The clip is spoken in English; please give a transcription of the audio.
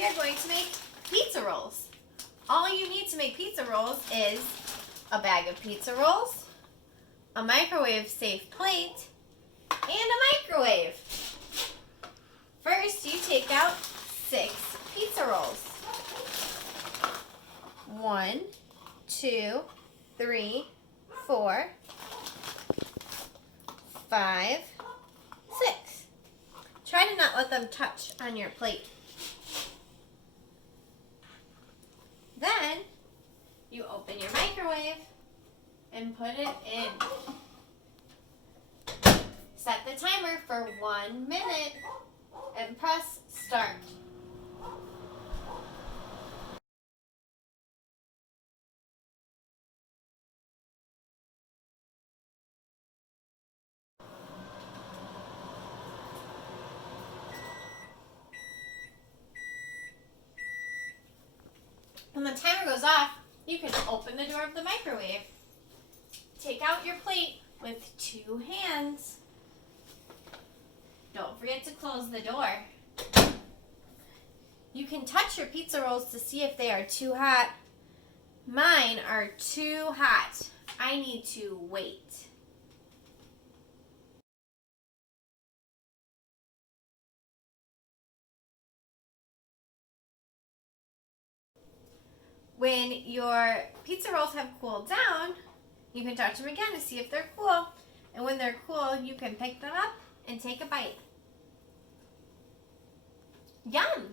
we are going to make pizza rolls. All you need to make pizza rolls is a bag of pizza rolls, a microwave-safe plate, and a microwave. First, you take out 6 pizza rolls. 1, 2, 3, 4, 5, 6. Try to not let them touch on your plate. Then, you open your microwave and put it in. Set the timer for 1 minute and press start. When the timer goes off, you can open the door of the microwave. Take out your plate with 2 hands. Don't forget to close the door. You can touch your pizza rolls to see if they are too hot. Mine are too hot. I need to wait. When your pizza rolls have cooled down, you can touch them again to see if they're cool. And when they're cool, you can pick them up and take a bite. Yum!